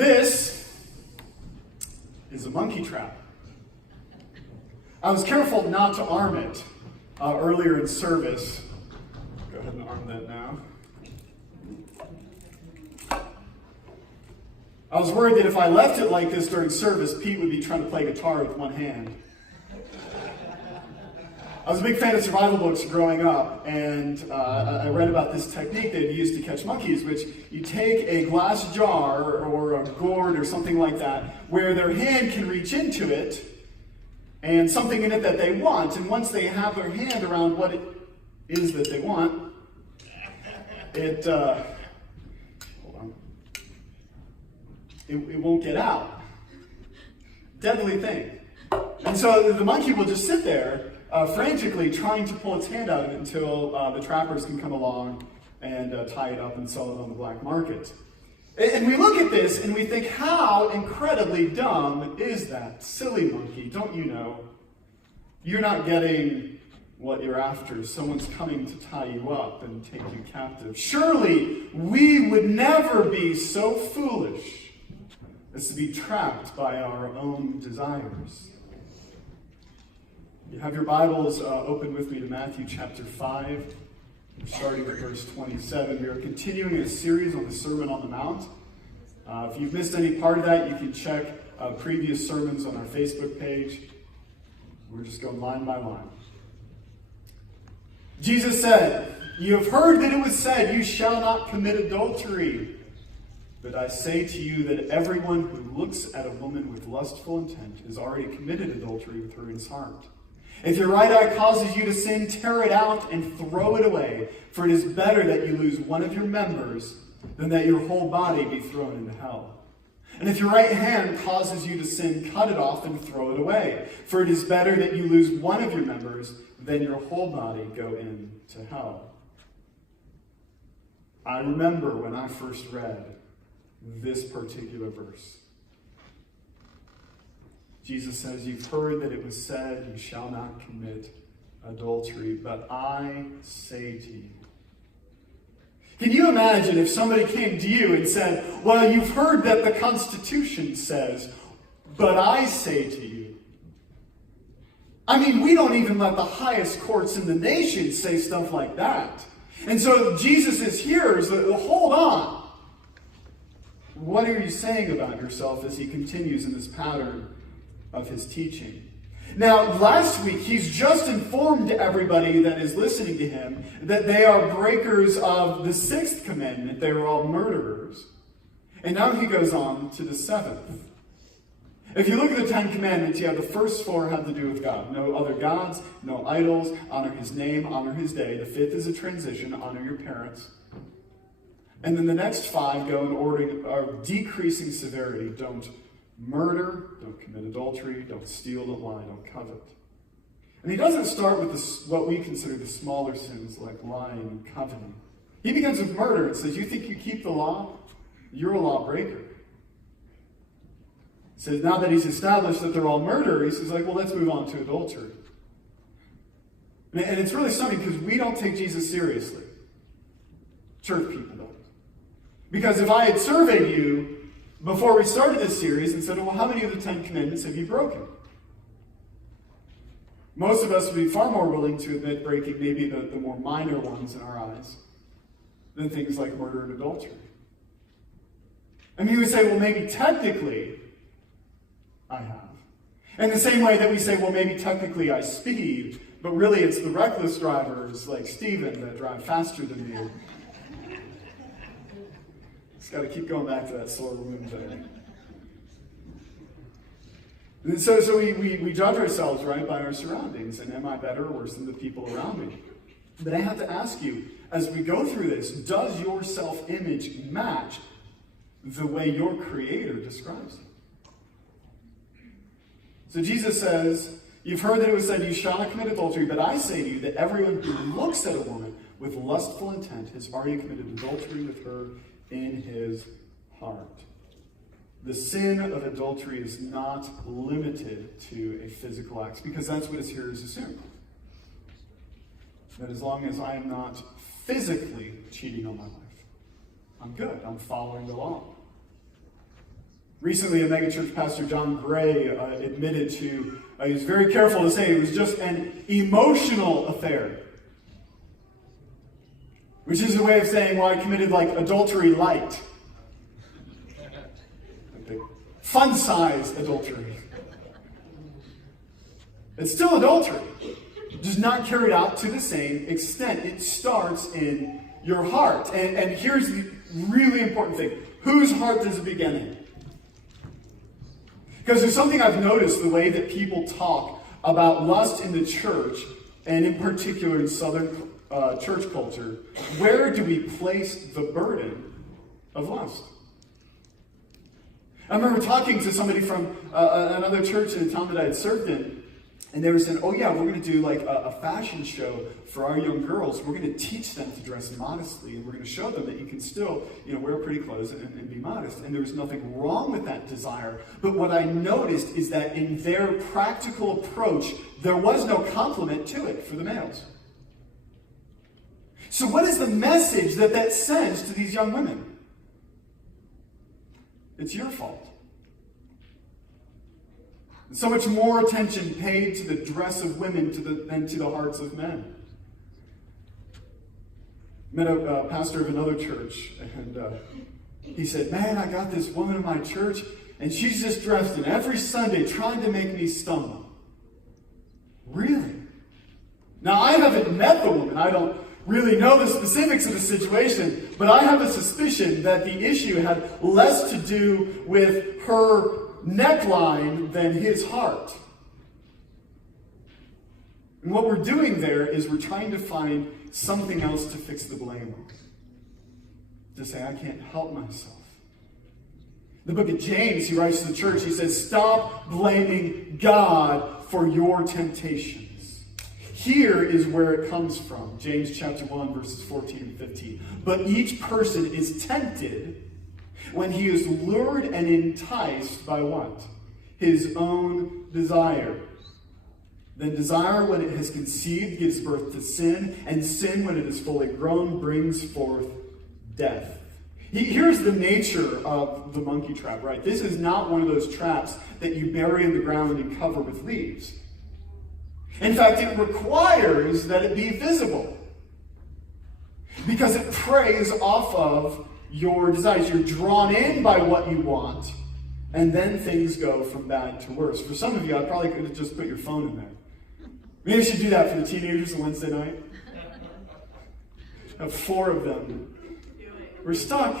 This is a monkey trap. I was careful not to arm it earlier in service. Go ahead and arm that now. I was worried that if I left it like this during service, Pete would be trying to play guitar with one hand. I was a big fan of survival books growing up, and I read about this technique they used to catch monkeys, which you take a glass jar or a gourd or something like that, where their hand can reach into it, and something in it that they want, and once they have their hand around what it is that they want, it won't get out. Deadly thing. And so the monkey will just sit there frantically trying to pull its hand out of it until the trappers can come along and tie it up and sell it on the black market. And we look at this and we think, how incredibly dumb is that? Silly monkey, don't you know? You're not getting what you're after. Someone's coming to tie you up and take you captive. Surely we would never be so foolish as to be trapped by our own desires. You have your Bibles open with me to Matthew chapter 5, starting at verse 27. We are continuing a series on the Sermon on the Mount. If you've missed any part of that, you can check previous sermons on our Facebook page. We're just going line by line. Jesus said, "You have heard that it was said, 'You shall not commit adultery.' But I say to you that everyone who looks at a woman with lustful intent has already committed adultery with her in his heart. If your right eye causes you to sin, tear it out and throw it away. For it is better that you lose one of your members than that your whole body be thrown into hell. And if your right hand causes you to sin, cut it off and throw it away. For it is better that you lose one of your members than your whole body go into hell." I remember when I first read this particular verse. Jesus says, "You've heard that it was said, 'You shall not commit adultery,' but I say to you." Can you imagine if somebody came to you and said, "Well, you've heard that the Constitution says, but I say to you"? I mean, we don't even let the highest courts in the nation say stuff like that. And so Jesus' hearers, hold on. What are you saying about yourself as he continues in this pattern of his teaching? Now, last week, he's just informed everybody that is listening to him that they are breakers of the 6th commandment. They were all murderers. And now he goes on to the 7th. If you look at the 10 commandments, you have the first 4 have to do with God. No other gods, no idols, honor his name, honor his day. The 5th is a transition, honor your parents. And then the next 5 go in order of decreasing severity. Don't murder, don't commit adultery, don't steal, don't lie, don't covet. And he doesn't start with what we consider the smaller sins like lying and coveting. He begins with murder and says, "You think you keep the law? You're a lawbreaker." He says, now that he's established that they're all murder, he says, well, let's move on to adultery. And it's really something because we don't take Jesus seriously. Church people don't. Because if I had surveyed you before we started this series and said, well, how many of the 10 commandments have you broken? Most of us would be far more willing to admit breaking maybe the more minor ones in our eyes than things like murder and adultery. I mean, we say, well, maybe technically I have. In the same way that we say, well, maybe technically I speed, but really it's the reckless drivers like Stephen that drive faster than you. Just got to keep going back to that sore wound there. And so we judge ourselves, right, by our surroundings. And am I better or worse than the people around me? But I have to ask you, as we go through this, does your self-image match the way your Creator describes you? So Jesus says, you've heard that it was said, you shall not commit adultery, but I say to you that everyone who looks at a woman with lustful intent has already committed adultery with her in his heart. The sin of adultery is not limited to a physical act, because that's what his hearers assume. That as long as I am not physically cheating on my wife, I'm good. I'm following the law. Recently, a megachurch pastor, John Gray, admitted to, he was very careful to say it was just an emotional affair. Which is a way of saying, well, I committed like adultery light. Like the fun-sized adultery. It's still adultery. Just not carried out to the same extent. It starts in your heart. And here's the really important thing. Whose heart does it begin in? Because there's something I've noticed, the way that people talk about lust in the church, and in particular in Southern church culture. Where do we place the burden of lust? I remember talking to somebody from another church in a town that I had served in, and they were saying, oh yeah, we're going to do like a fashion show for our young girls. We're going to teach them to dress modestly, and we're going to show them that you can still, wear pretty clothes and be modest. And there was nothing wrong with that desire. But what I noticed is that in their practical approach, there was no compliment to it for the males. So what is the message that sends to these young women? It's your fault. So much more attention paid to the dress of women than to the hearts of men. Met a pastor of another church, and he said, man, I got this woman in my church, and she's just dressed in every Sunday trying to make me stumble. Really? Now, I haven't met the woman. I don't really know the specifics of the situation, but I have a suspicion that the issue had less to do with her neckline than his heart. And what we're doing there is we're trying to find something else to fix the blame on. To say, I can't help myself. In the book of James, he writes to the church, he says, stop blaming God for your temptations. Here is where it comes from. James chapter 1, verses 14 and 15. But each person is tempted when he is lured and enticed by what? His own desire. Then desire, when it has conceived, gives birth to sin, and sin, when it is fully grown, brings forth death. Here's the nature of the monkey trap, right? This is not one of those traps that you bury in the ground and cover with leaves. In fact, it requires that it be visible, because it preys off of your desires. You're drawn in by what you want, and then things go from bad to worse. For some of you, I probably could have just put your phone in there. Maybe we should do that for the teenagers on Wednesday night. Have 4 of them. We're stuck.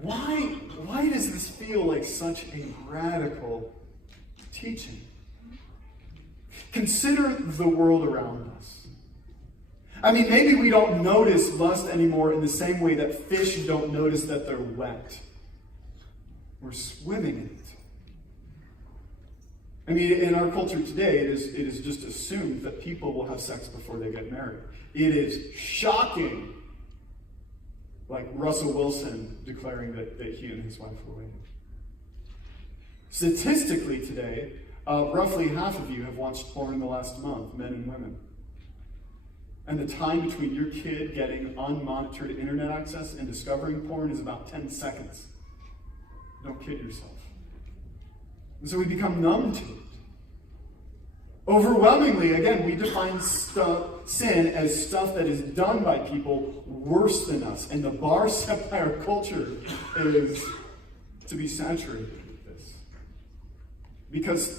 Why does this feel like such a radical teaching? Consider the world around us. I mean, maybe we don't notice lust anymore in the same way that fish don't notice that they're wet. We're swimming in it. I mean, in our culture today, it is just assumed that people will have sex before they get married. It is shocking, like Russell Wilson declaring that he and his wife were waiting. Statistically today, roughly half of you have watched porn in the last month, men and women. And the time between your kid getting unmonitored internet access and discovering porn is about 10 seconds. Don't kid yourself. And so we become numb to it. Overwhelmingly, again, we define sin as stuff that is done by people worse than us. And the bar set by our culture is to be saturated with this. Because,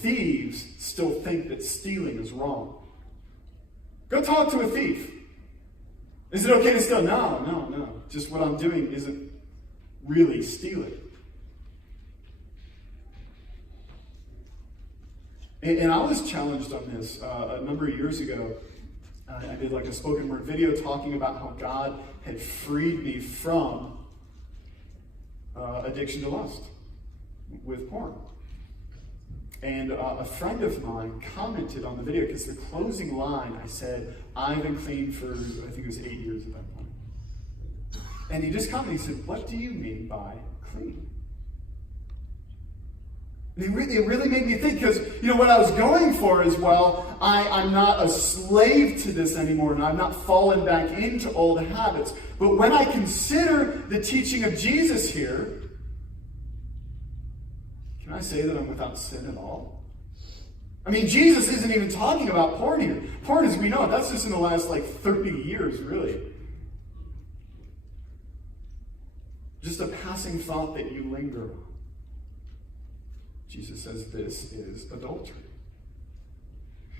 thieves still think that stealing is wrong. Go talk to a thief. Is it okay to steal? No. Just what I'm doing isn't really stealing. And I was challenged on this a number of years ago. I did like a spoken word video talking about how God had freed me from addiction to lust with porn. And a friend of mine commented on the video, because the closing line, I said, I've been clean for, I think it was 8 years at that point. And he just commented, he said, what do you mean by clean? It really made me think, because, what I was going for is, I'm not a slave to this anymore, and I've not fallen back into old habits. But when I consider the teaching of Jesus here, can I say that I'm without sin at all? I mean, Jesus isn't even talking about porn here. Porn, as we know, that's just in the last 30 years, really. Just a passing thought that you linger on. Jesus says this is adultery.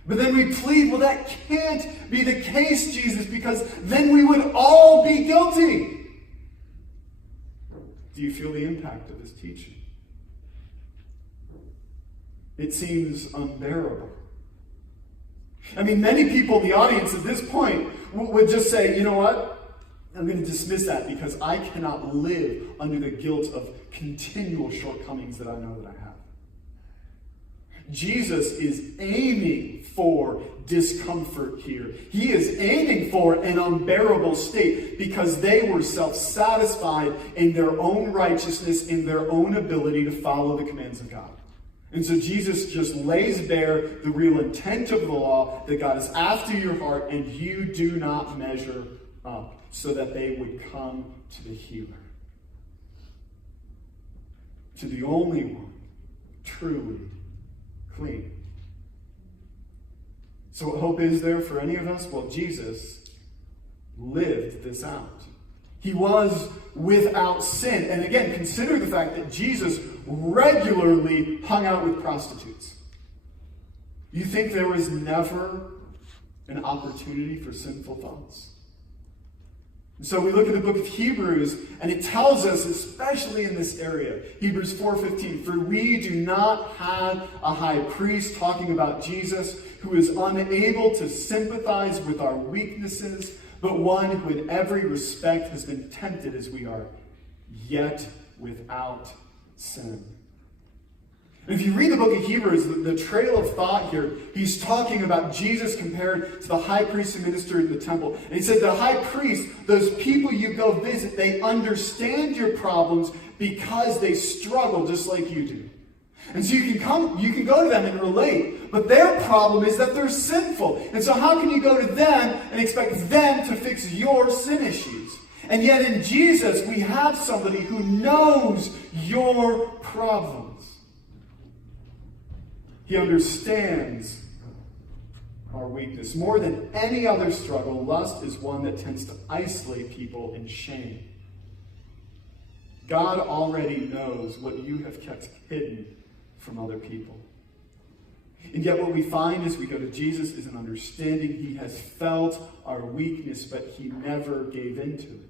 But then we plead, that can't be the case, Jesus, because then we would all be guilty. Do you feel the impact of this teaching? It seems unbearable. I mean, many people in the audience at this point would just say, you know what? I'm going to dismiss that because I cannot live under the guilt of continual shortcomings that I know that I have. Jesus is aiming for discomfort here. He is aiming for an unbearable state because they were self-satisfied in their own righteousness, in their own ability to follow the commands of God. And so Jesus just lays bare the real intent of the law, that God is after your heart and you do not measure up, so that they would come to the healer, to the only one truly clean. So what hope is there for any of us? Well, Jesus lived this out. He was without sin. And again, consider the fact that Jesus regularly hung out with prostitutes. You think there was never an opportunity for sinful thoughts? And so we look at the book of Hebrews, and it tells us, especially in this area, Hebrews 4:15, for we do not have a high priest, talking about Jesus, who is unable to sympathize with our weaknesses, but one who in every respect has been tempted as we are, yet without sin. And if you read the book of Hebrews, the trail of thought here, he's talking about Jesus compared to the high priest who ministered in the temple. And he said the high priest, those people you go visit, they understand your problems because they struggle just like you do. And so you can go to them and relate, but their problem is that they're sinful. And so how can you go to them and expect them to fix your sin issues? And yet in Jesus, we have somebody who knows your problems. He understands our weakness. More than any other struggle, lust is one that tends to isolate people in shame. God already knows what you have kept hidden from other people. And yet what we find as we go to Jesus is an understanding. He has felt our weakness, but he never gave in to it.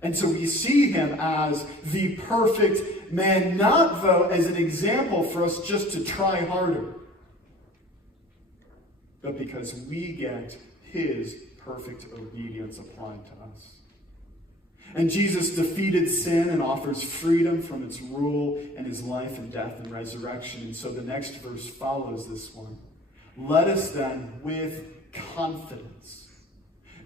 And so we see him as the perfect man, not, though, as an example for us just to try harder, but because we get his perfect obedience applied to us. And Jesus defeated sin and offers freedom from its rule in his life and death and resurrection. And so the next verse follows this one. Let us then, with confidence,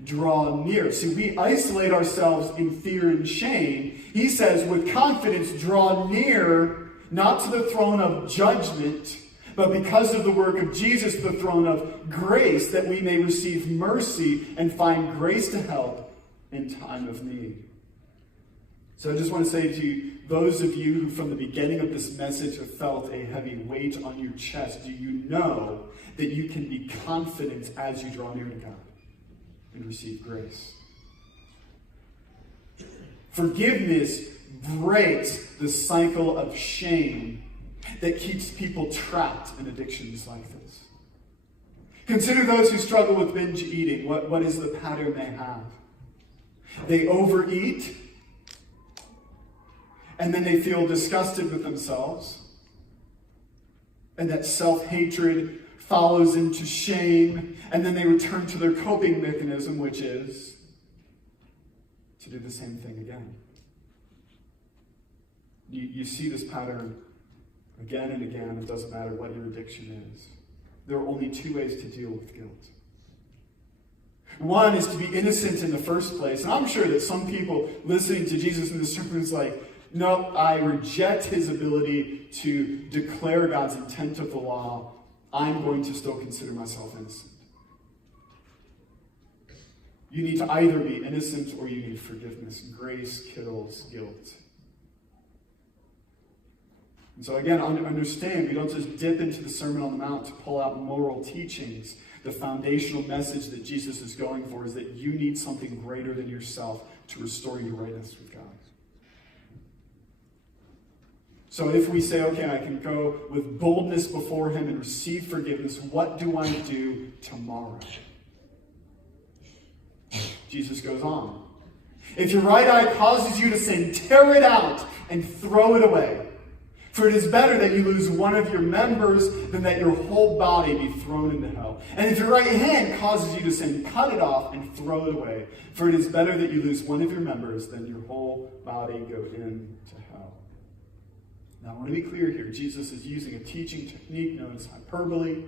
draw near. See, we isolate ourselves in fear and shame. He says, with confidence, draw near, not to the throne of judgment, but because of the work of Jesus, the throne of grace, that we may receive mercy and find grace to help in time of need. So I just want to say to you, those of you who from the beginning of this message have felt a heavy weight on your chest, do you know that you can be confident as you draw near to God and receive grace? Forgiveness breaks the cycle of shame that keeps people trapped in addictions like this. Consider those who struggle with binge eating. What is the pattern they have? They overeat, and then they feel disgusted with themselves, and that self-hatred follows into shame, and then they return to their coping mechanism, which is to do the same thing again. You see this pattern again and again. It doesn't matter what your addiction is. There are only two ways to deal with guilt. One is to be innocent in the first place. And I'm sure that some people listening to Jesus in this sermon is like, No, I reject his ability to declare God's intent of the law. I'm going to still consider myself innocent. You need to either be innocent or you need forgiveness. Grace kills guilt. And so again, understand, we don't just dip into the Sermon on the Mount to pull out moral teachings. The foundational message that Jesus is going for is that you need something greater than yourself to restore your rightness with God. So if we say, okay, I can go with boldness before him and receive forgiveness, what do I do tomorrow? Jesus goes on. If your right eye causes you to sin, tear it out and throw it away. For it is better that you lose one of your members than that your whole body be thrown into hell. And if your right hand causes you to sin, cut it off and throw it away. For it is better that you lose one of your members than your whole body go into hell. Now I want to be clear here. Jesus is using a teaching technique known as hyperbole.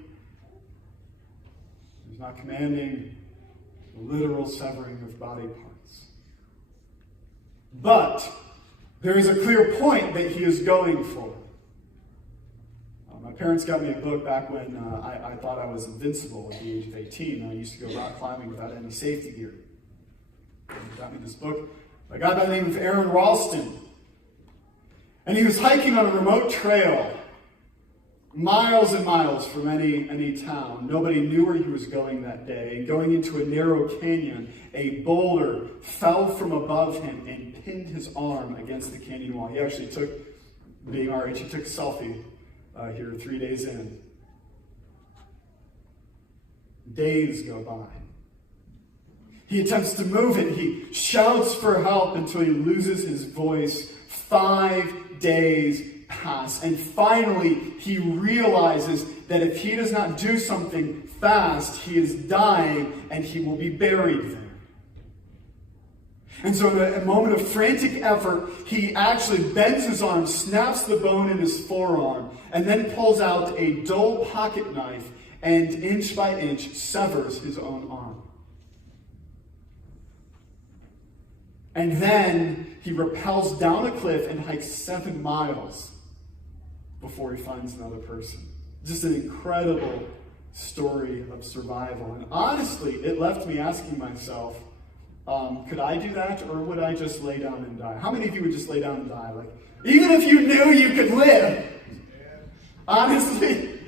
He's not commanding literal severing of body parts. But there is a clear point that he is going for. My parents got me a book back when I thought I was invincible at the age of 18. I used to go rock climbing without any safety gear. They got me this book by a guy by the name of Aaron Ralston. And he was hiking on a remote trail, miles and miles from any town. Nobody knew where he was going that day. And going into a narrow canyon, a boulder fell from above him and pinned his arm against the canyon wall. He actually took, being our age, he took a selfie here 3 days in. Days go by. He attempts to move it. He shouts for help until he loses his voice. 5 days pass. And finally, he realizes that if he does not do something fast, he is dying and he will be buried there. And so in a moment of frantic effort, he actually bends his arm, snaps the bone in his forearm, and then pulls out a dull pocket knife and inch by inch severs his own arm. And then he rappels down a cliff and hikes 7 miles before he finds another person. Just an incredible story of survival. And honestly, it left me asking myself, could I do that, or would I just lay down and die? How many of you would just lay down and die? Like, even if you knew you could live? Honestly?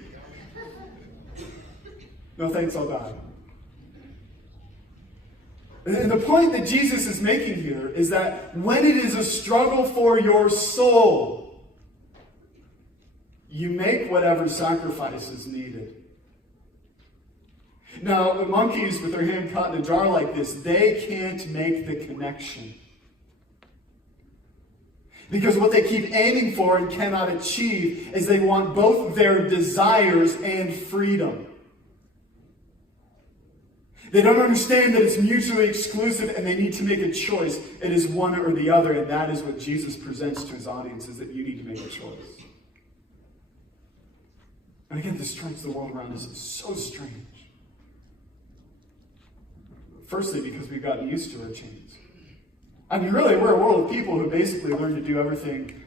No thanks, I'll die. And the point that Jesus is making here is that when it is a struggle for your soul, you make whatever sacrifice is needed. Now, the monkeys with their hand caught in a jar like this, they can't make the connection. Because what they keep aiming for and cannot achieve is they want both their desires and freedom. They don't understand that it's mutually exclusive and they need to make a choice. It is one or the other, and that is what Jesus presents to his audience, is that you need to make a choice. And again, this strikes the world around us. It's so strange. Firstly, because we've gotten used to our chains. I mean, really, we're a world of people who basically learn to do everything,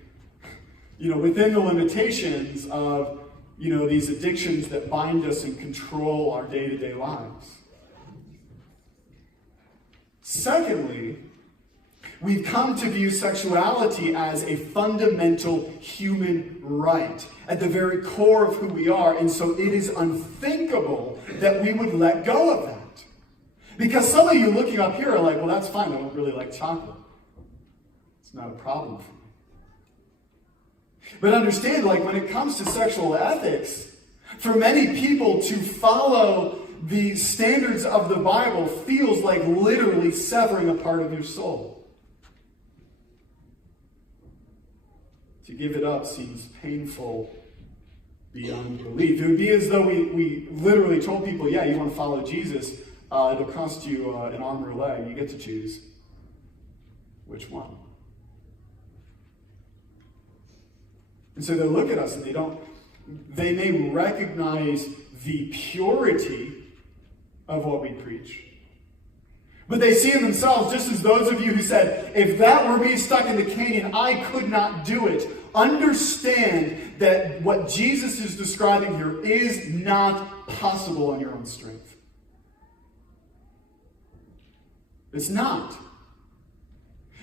within the limitations of, these addictions that bind us and control our day-to-day lives. Secondly, we've come to view sexuality as a fundamental human right, at the very core of who we are, and so it is unthinkable that we would let go of that. Because some of you looking up here are like, well, that's fine, I don't really like chocolate. It's not a problem for me. But understand, when it comes to sexual ethics, for many people to follow the standards of the Bible feels like literally severing a part of your soul. To give it up seems painful beyond belief. It would be as though we literally told people, yeah, you want to follow Jesus, it'll cost you an arm or a leg. You get to choose which one. And so they look at us and they may recognize the purity of what we preach, But they see in themselves, just as those of you who said, if that were me stuck in the canyon, I could not do it. Understand that what Jesus is describing here is not possible on your own strength. It's not.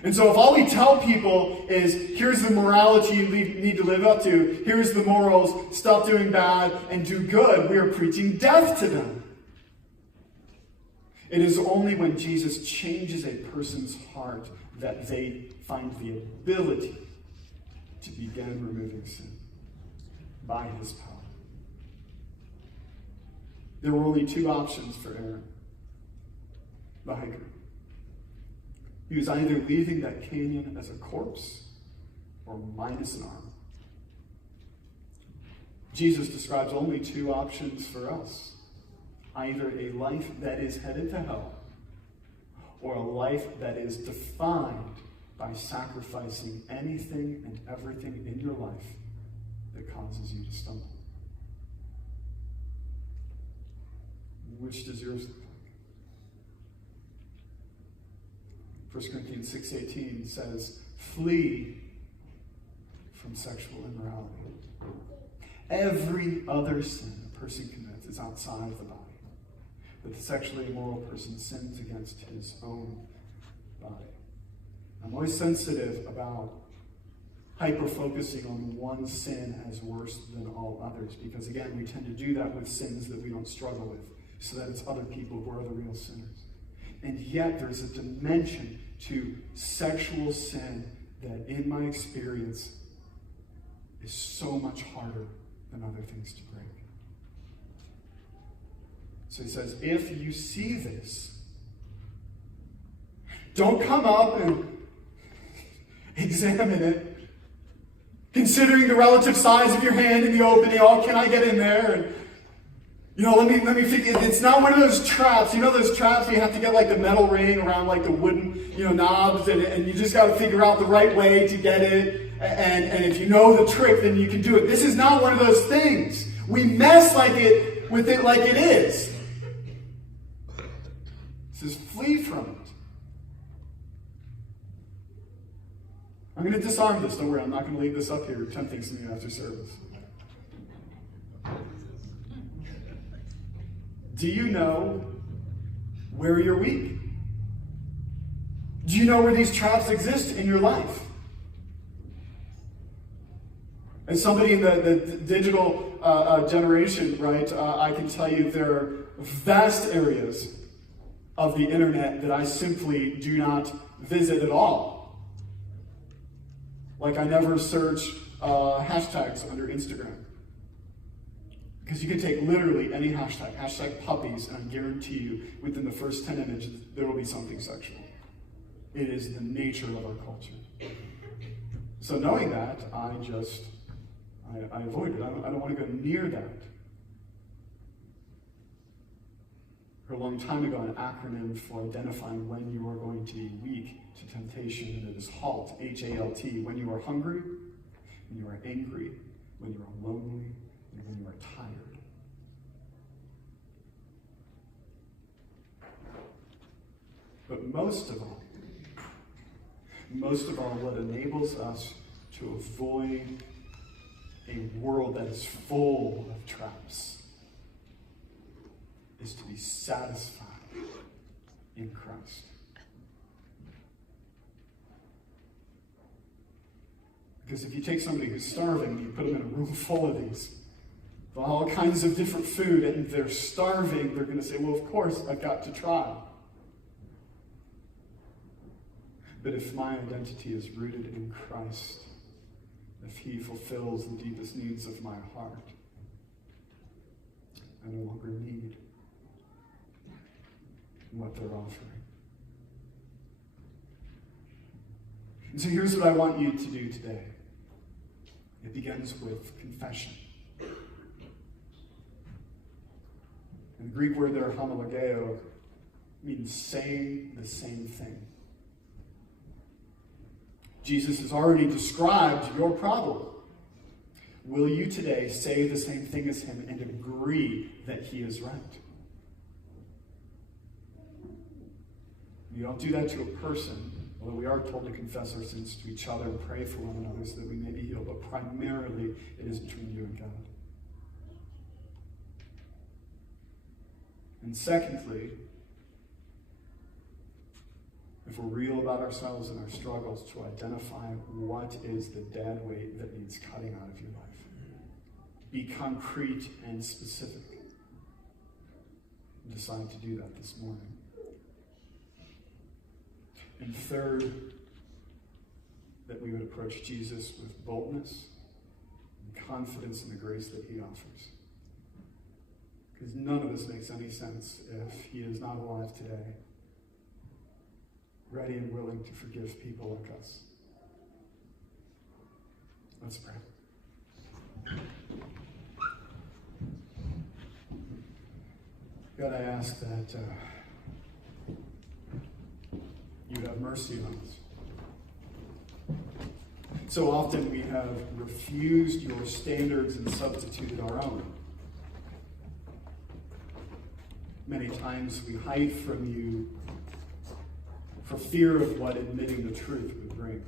And so if all we tell people is, here's the morality you need to live up to, here's the morals, stop doing bad and do good, we are preaching death to them. It is only when Jesus changes a person's heart that they find the ability to begin removing sin by his power. There were only two options for Aaron, the hiker. He was either leaving that canyon as a corpse or minus an arm. Jesus describes only two options for us. Either a life that is headed to hell or a life that is defined by sacrificing anything and everything in your life that causes you to stumble. Which does yours look like? 1 Corinthians 6:18 says, flee from sexual immorality. Every other sin a person commits is outside of the body. But the sexually immoral person sins against his own body. I'm always sensitive about hyper-focusing on one sin as worse than all others, because again, we tend to do that with sins that we don't struggle with, so that it's other people who are the real sinners. And yet there's a dimension to sexual sin that, in my experience, is so much harder than other things to break. So he says, if you see this, don't come up and examine it, considering the relative size of your hand in the opening. Oh, can I get in there? And let me figure. It's not one of those traps. You know those traps you have to get like the metal ring around like the wooden, knobs, and you just got to figure out the right way to get it. And if you know the trick, then you can do it. This is not one of those things. We mess with it like it is. It says, flee from it. I'm going to disarm this. Don't worry, I'm not going to leave this up here tempting some of you after service. Do you know where you're weak? Do you know where these traps exist in your life? As somebody in the digital generation, right, I can tell you there are vast areas of the internet that I simply do not visit at all. Like I never search hashtags under Instagram. Because you can take literally any hashtag puppies, and I guarantee you, within the first 10 images, there will be something sexual. It is the nature of our culture. So knowing that, I avoid it. I don't want to go near that. For a long time ago, an acronym for identifying when you are going to be weak to temptation, and it is HALT, H-A-L-T, when you are hungry, when you are angry, when you are lonely, and when you are tired. But most of all, what enables us to avoid a world that is full of traps is to be satisfied in Christ. Because if you take somebody who's starving and you put them in a room full of these, all kinds of different food, and they're starving, they're going to say, well, of course, I've got to try. But if my identity is rooted in Christ, if he fulfills the deepest needs of my heart, I no longer need what they're offering. And so here's what I want you to do today. It begins with confession. And the Greek word there, homologeo, means saying the same thing. Jesus has already described your problem. Will you today say the same thing as him and agree that he is right? You don't do that to a person, although we are told to confess our sins to each other, pray for one another so that we may be healed, but primarily it is between you and God. And secondly, if we're real about ourselves and our struggles, to identify what is the dead weight that needs cutting out of your life. Be concrete and specific. Decide to do that this morning. And third, that we would approach Jesus with boldness and confidence in the grace that he offers. Because none of this makes any sense if he is not alive today, ready and willing to forgive people like us. Let's pray. God, I ask that you have mercy on us. So often we have refused your standards and substituted our own. Many times we hide from you for fear of what admitting the truth would bring.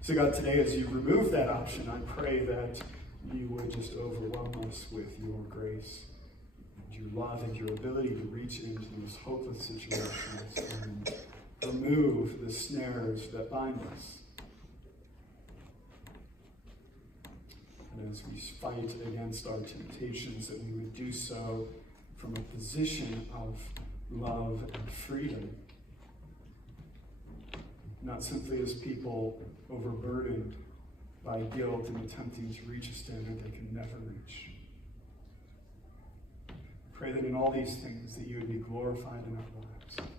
So God, today as you remove that option, I pray that you would just overwhelm us with your grace, and your love, and your ability to reach into these hopeless situations and remove the snares that bind us. And as we fight against our temptations, that we would do so from a position of love and freedom, not simply as people overburdened by guilt and attempting to reach a standard they can never reach. Pray that in all these things that you would be glorified in our lives.